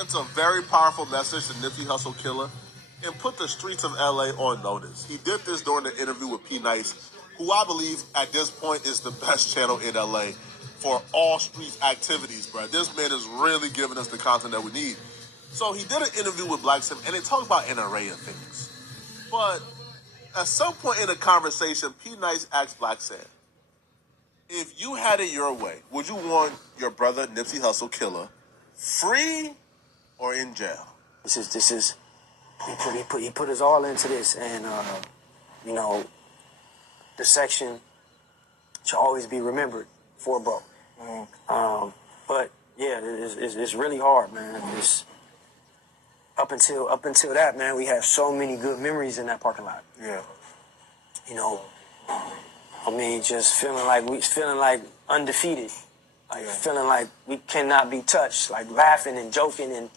It's a very powerful message to Nipsey Hussle Killer and put the streets of LA on notice. He did this during the interview with P Nice, who I believe at this point is the best channel in LA for all street activities, bro. This man is really giving us the content that we need. So he did an interview with Black Sam, and they talked about an array of things. But at some point in the conversation, P Nice asked Black Sam, if you had it your way, would you want your brother Nipsey Hussle Killer free or in jail? He put his all into this, and you know, the section should always be remembered for bro. But yeah, it's really hard, man. It's up until that, man. We have so many good memories in that parking lot. Yeah. You know, I mean, just feeling like undefeated, like feeling like we cannot be touched, like laughing and joking and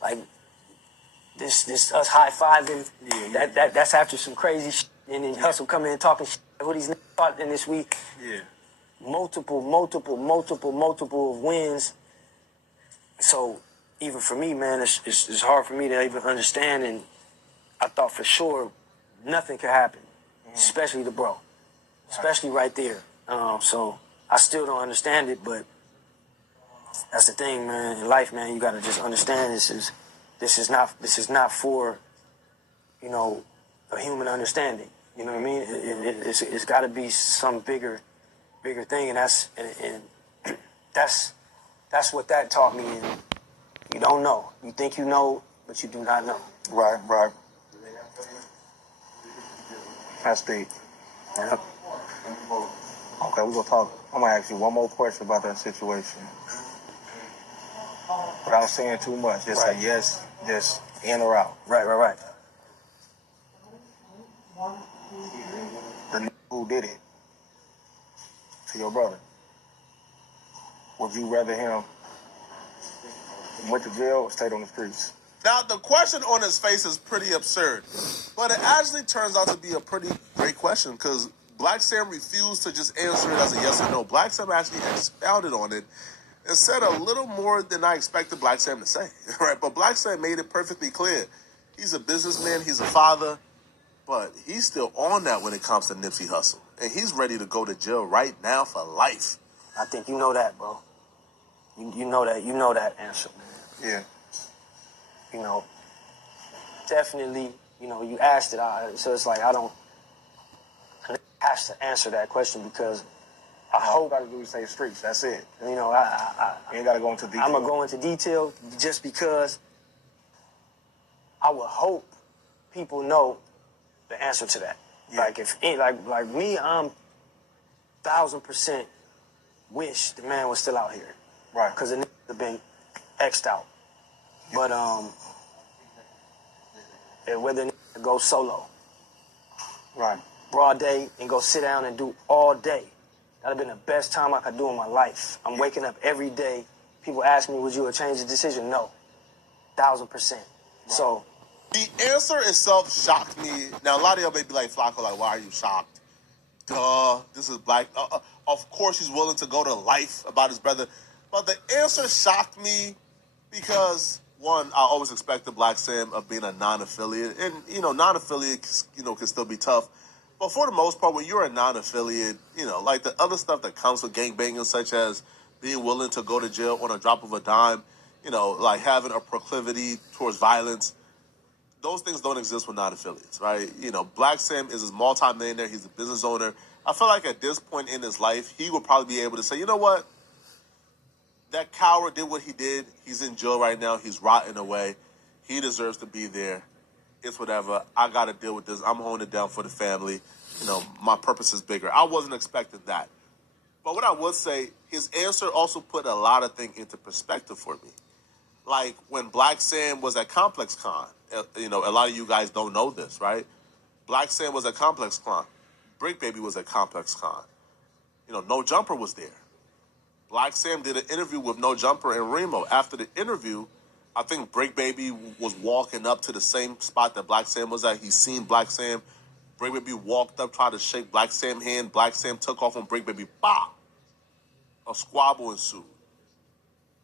like this us high fiving. Yeah. That's after some crazy shit, and then Hustle coming in and talking shit. What these niggas thought in this week. Yeah. Multiple wins. So even for me, man, it's hard for me to even understand. And I thought for sure nothing could happen, especially the bro, especially right there. So I still don't understand it, but that's the thing, man. In life, man, you gotta just understand this is not for, you know, a human understanding. You know what I mean? It's got to be some bigger thing, and that's what that taught me. And you don't know. You think you know, but you do not know. Right. That's deep. Yep. Okay, we're gonna talk. I'm gonna ask you one more question about that situation. Without saying too much, just say yes, just in or out. Right. The who did it to your brother, would you rather him went to jail or stayed on the streets? Now, the question on his face is pretty absurd, but it actually turns out to be a pretty great question because Black Sam refused to just answer it as a yes or no. Black Sam actually expounded on it and said a little more than I expected Black Sam to say, right? But Black Sam made it perfectly clear. He's a businessman, he's a father, but he's still on that when it comes to Nipsey Hussle. And he's ready to go to jail right now for life. I think you know that, bro. You know that answer, man. Yeah. You know, definitely, you know, you asked it, so it's like I have to answer that question because I hope gotta do is say streets. That's it. You know, you ain't gotta go into detail. I'm gonna go into detail just because I would hope people know the answer to that. Yeah. Like if like me, I'm 1,000% wish the man was still out here. Right. Because it have been X'd out. But whether it go solo. Right. Broad day and go sit down and do all day. That'd have been the best time I could do in my life. I'm waking up every day. People ask me, would you have changed the decision? No. 1,000%. Right. So the answer itself shocked me. Now, a lot of y'all may be like, Flacco, like, why are you shocked? Duh, this is Black. Of course he's willing to go to life about his brother. But the answer shocked me because, one, I always expected Black Sam of being a non-affiliate. And, you know, non-affiliate, you know, can still be tough. But for the most part, when you're a non-affiliate, you know, like the other stuff that comes with gangbanging, such as being willing to go to jail on a drop of a dime, you know, like having a proclivity towards violence, those things don't exist with non-affiliates, right? You know, Black Sam is a multi-millionaire. He's a business owner. I feel like at this point in his life, he would probably be able to say, you know what? That coward did what he did. He's in jail right now. He's rotting away. He deserves to be there. It's whatever. I got to deal with this. I'm holding it down for the family. You know, my purpose is bigger. I wasn't expecting that. But what I would say, his answer also put a lot of things into perspective for me. Like when Black Sam was at Complex Con, you know, a lot of you guys don't know this, right? Black Sam was at Complex Con. Brick Baby was at Complex Con. You know, No Jumper was there. Black Sam did an interview with No Jumper and Remo. After the interview, I think Brick Baby was walking up to the same spot that Black Sam was at. He seen Black Sam. Brick Baby walked up, tried to shake Black Sam's hand. Black Sam took off on Brick Baby. Bah! A squabble ensued.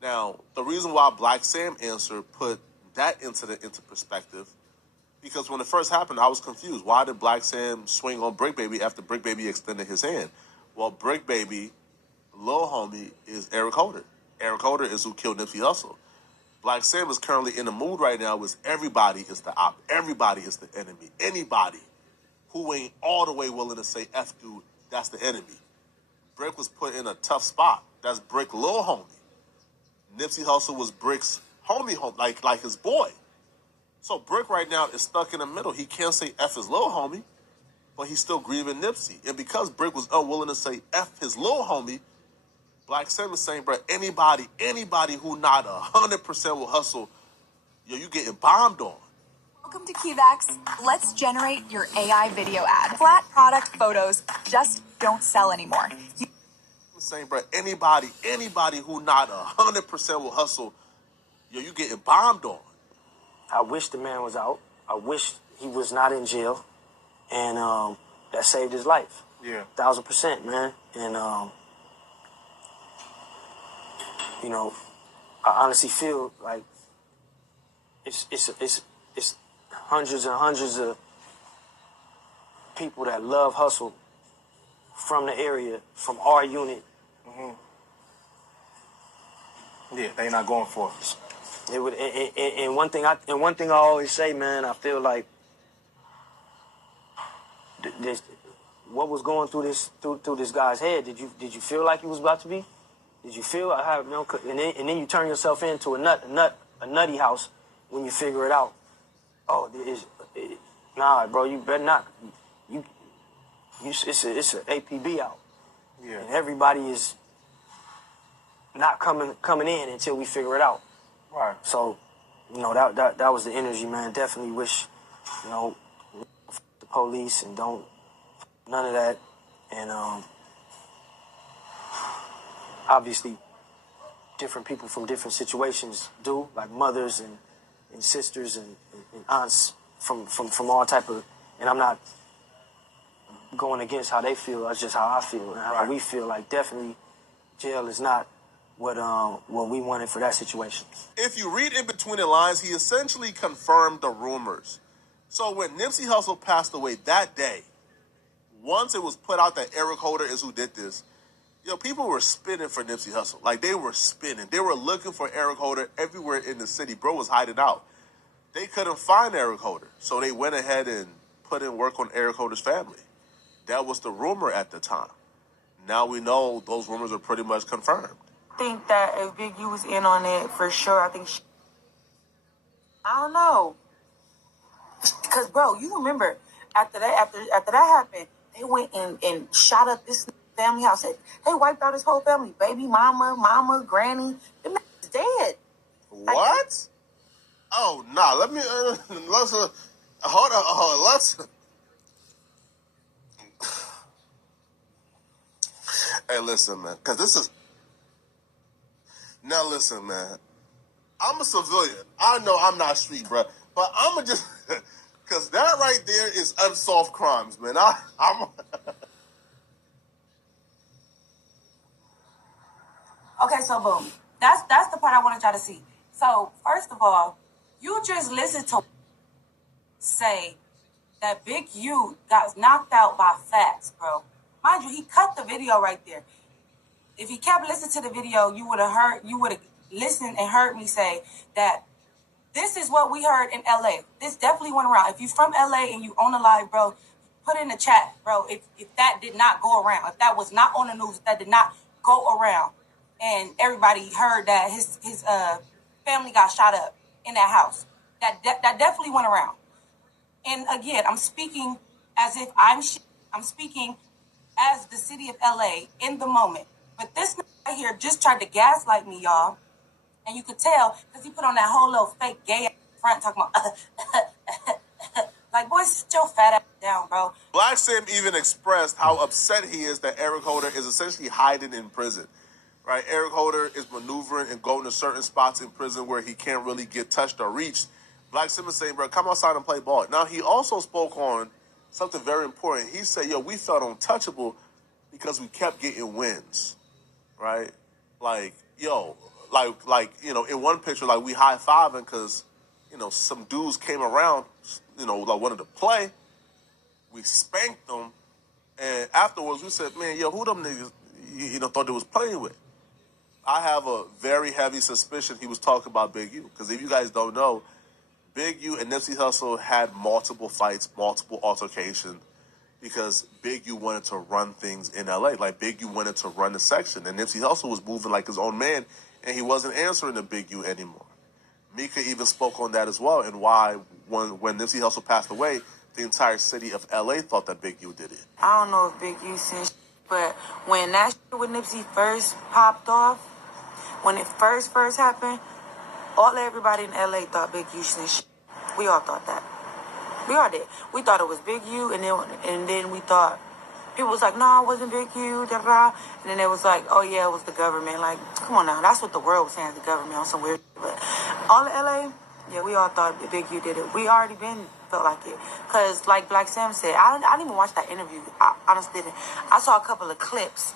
Now, the reason why Black Sam answer put that incident into perspective, because when it first happened, I was confused. Why did Black Sam swing on Brick Baby after Brick Baby extended his hand? Well, Brick Baby, Lil Homie, is Eric Holder. Eric Holder is who killed Nipsey Hussle. Black Sam is currently in the mood right now with everybody is the op. Everybody is the enemy. Anybody who ain't all the way willing to say F dude, that's the enemy. Brick was put in a tough spot. That's Brick Lil Homie. Nipsey Hussle was Brick's homie, like his boy. So Brick right now is stuck in the middle. He can't say F his Lil Homie, but he's still grieving Nipsey. And because Brick was unwilling to say F his Lil Homie, Black Sam is saying, bro, anybody who not 100% will hustle, yo, you getting bombed on. Welcome to Keyvax. Let's generate your AI video ad. Flat product photos just don't sell anymore. I'm saying, bro, anybody who not 100% will hustle, yo, you getting bombed on. I wish the man was out. I wish he was not in jail, and that saved his life. Yeah. 1000%, man. And you know, I honestly feel like it's hundreds and hundreds of people that love hustle from the area, from our unit. Yeah, they not going for it. It would, and one thing I always say, man, I feel like this, what was going through this guy's head. Did you feel like he was about to be? Did you feel how, you know, and then you turn yourself into a nutty house when you figure it out. Oh, nah, bro, you better not. It's a APB out, Yeah. and everybody is not coming in until we figure it out. Right. So, you know, that was the energy, man. Definitely wish, you know, the police and don't none of that. And obviously, different people from different situations do, like mothers and sisters and aunts from all type of. And I'm not going against how they feel. That's just how I feel and how we feel. Like definitely, jail is not what we wanted for that situation. If you read in between the lines, he essentially confirmed the rumors. So when Nipsey Hussle passed away that day, once it was put out that Eric Holder is who did this, people were spinning for Nipsey Hussle. Like, they were spinning. They were looking for Eric Holder everywhere in the city. Bro was hiding out. They couldn't find Eric Holder, so they went ahead and put in work on Eric Holder's family. That was the rumor at the time. Now we know those rumors are pretty much confirmed. I think that if Big U was in on it, for sure, I think I don't know. Because, bro, you remember, after that happened, they went and shot up this family house. They wiped out his whole family. Baby, mama, granny. The man is dead. What? Oh, nah, let me, let's, hold on, let's. Hey, listen, man, because this is. Now, listen, man. I'm a civilian. I know I'm not street, bro, but I'm going to just. Because that right there is unsolved crimes, man. I'm. Okay, so boom. That's the part I wanted y'all to see. So, first of all, you just listen to say that Big U got knocked out by facts, bro. Mind you, he cut the video right there. If he kept listening to the video, you would have listened and heard me say that this is what we heard in LA. This definitely went around. If you're from LA and you own a live, bro, put in the chat, bro, if that did not go around, if that was not on the news, if that did not go around, and everybody heard that his family got shot up in that house, that definitely went around. And again, I'm speaking as if I'm speaking as the city of LA in the moment. But this right here just tried to gaslight me, y'all. And you could tell because he put on that whole little fake gay front talking about, like, boy, sit your fat ass down, bro. Black Sam even expressed how upset he is that Eric Holder is essentially hiding in prison. Right? Eric Holder is maneuvering and going to certain spots in prison where he can't really get touched or reached. Black Sam is saying, bro, come outside and play ball. Now, he also spoke on something very important. He said, we felt untouchable because we kept getting wins. Right? Like, like in one picture, like we high fiving because some dudes came around, like wanted to play. We spanked them, and afterwards we said, "Man, yo, who them niggas thought they was playing with?" I have a very heavy suspicion he was talking about Big U, because if you guys don't know, Big U and Nipsey Hussle had multiple fights, multiple altercations, because Big U wanted to run things in LA. Like, Big U wanted to run the section, and Nipsey Hussle was moving like his own man, and he wasn't answering to Big U anymore. Mika even spoke on that as well, and why when Nipsey Hussle passed away, the entire city of LA thought that Big U did it. I don't know if Big U said shit, but when that shit with Nipsey first popped off, when it first happened, everybody in LA thought Big U said shit. We all thought that. We all did. We thought it was Big U, and then we thought, people was like, no, it wasn't Big U, da da. And then it was like, oh yeah, it was the government. Like, come on now, that's what the world was saying, the government on some weird shit. But all of LA, yeah, we all thought Big U did it. We already felt like it. Because like Black Sam said, I didn't even watch that interview. I honestly didn't. I saw a couple of clips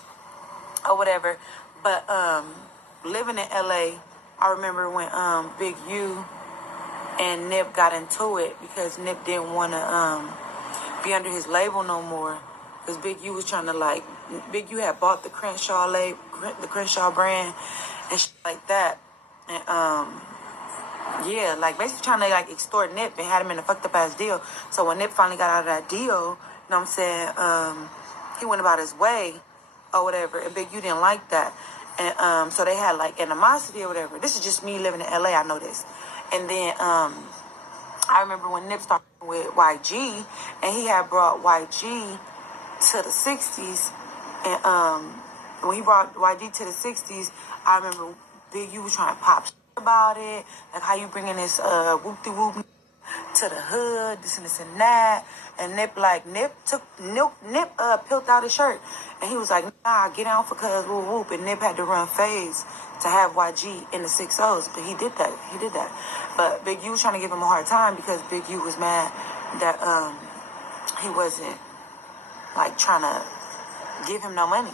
or whatever. But living in LA, I remember when Big U and Nip got into it because Nip didn't want to be under his label no more. Because Big U was trying to Big U had bought the Crenshaw brand and shit like that. And yeah, basically trying to extort Nip and had him in a fucked up ass deal. So when Nip finally got out of that deal, you know what I'm saying, he went about his way or whatever, and Big U didn't like that. And so they had animosity or whatever. This is just me living in LA, I know this. And then I remember when Nip started with YG, and he had brought YG to the 60s. And when he brought YG to the 60s, I remember Big U was trying to pop shit about it, like how you bringing this whoop-de-whoop to the hood, this and that. And Nip peeled out his shirt, and he was like, nah, get down for cuz whoop whoop. And Nip had to run phase to have YG in the 6-0s, but he did that. But Big U was trying to give him a hard time because Big U was mad that he wasn't trying to give him no money.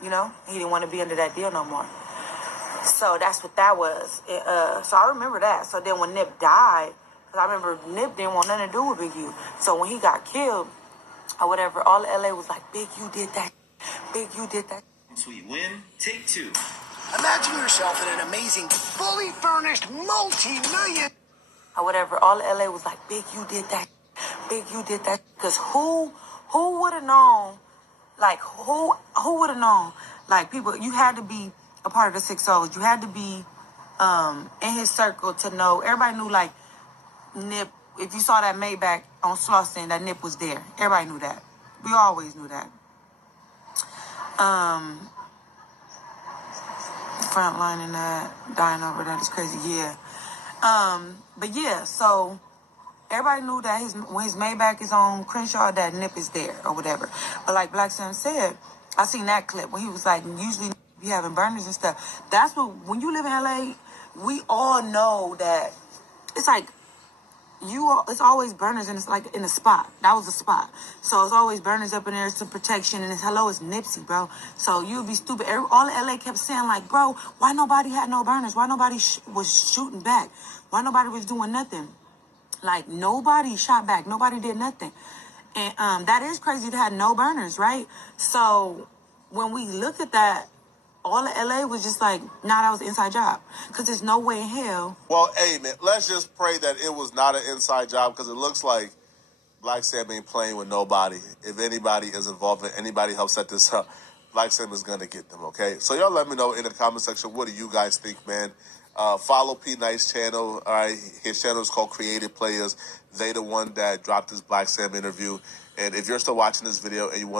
He didn't want to be under that deal no more. So that's what that was. So I remember that. So then when Nip died, because I remember Nip didn't want nothing to do with Big U. So when he got killed or whatever, all of LA was like, Big U did that. Big U did that. Sweet win. Take two. Imagine yourself in an amazing, fully furnished, multi-million... or whatever, all of LA was like, Big U did that. Big U did that. Because who would have known, who would have known, people, you had to be a part of the 6-0s. You had to be in his circle to know. Everybody knew, Nip, if you saw that Maybach on Slauson, that Nip was there. Everybody knew that. We always knew that. Frontlining that, dying over that is crazy, yeah. But yeah, so everybody knew that when his Maybach is on Crenshaw, that Nip is there or whatever. But like Black Sam said, I seen that clip when he was usually be having burners and stuff. That's when you live in LA, we all know that it's it's always burners, and it's in a spot. That was a spot. So it's always burners up in there, some protection, and it's Nipsey, bro. So you'd be stupid. All of LA kept saying bro, why nobody had no burners? Why nobody was shooting back? Why nobody was doing nothing? Nobody shot back. Nobody did nothing. And that is crazy to have no burners, right? So when we look at that, all of LA was just nah, that was an inside job. Because there's no way in hell. Well, hey, man, let's just pray that it was not an inside job, because it looks like Black Sam ain't playing with nobody. If anybody is involved, if anybody helps set this up, Black Sam is going to get them, okay? So y'all let me know in the comment section, what do you guys think, man? Follow P. Nice channel. All right, his channel is called Creative Players. They the one that dropped this Black Sam interview. And if you're still watching this video and you want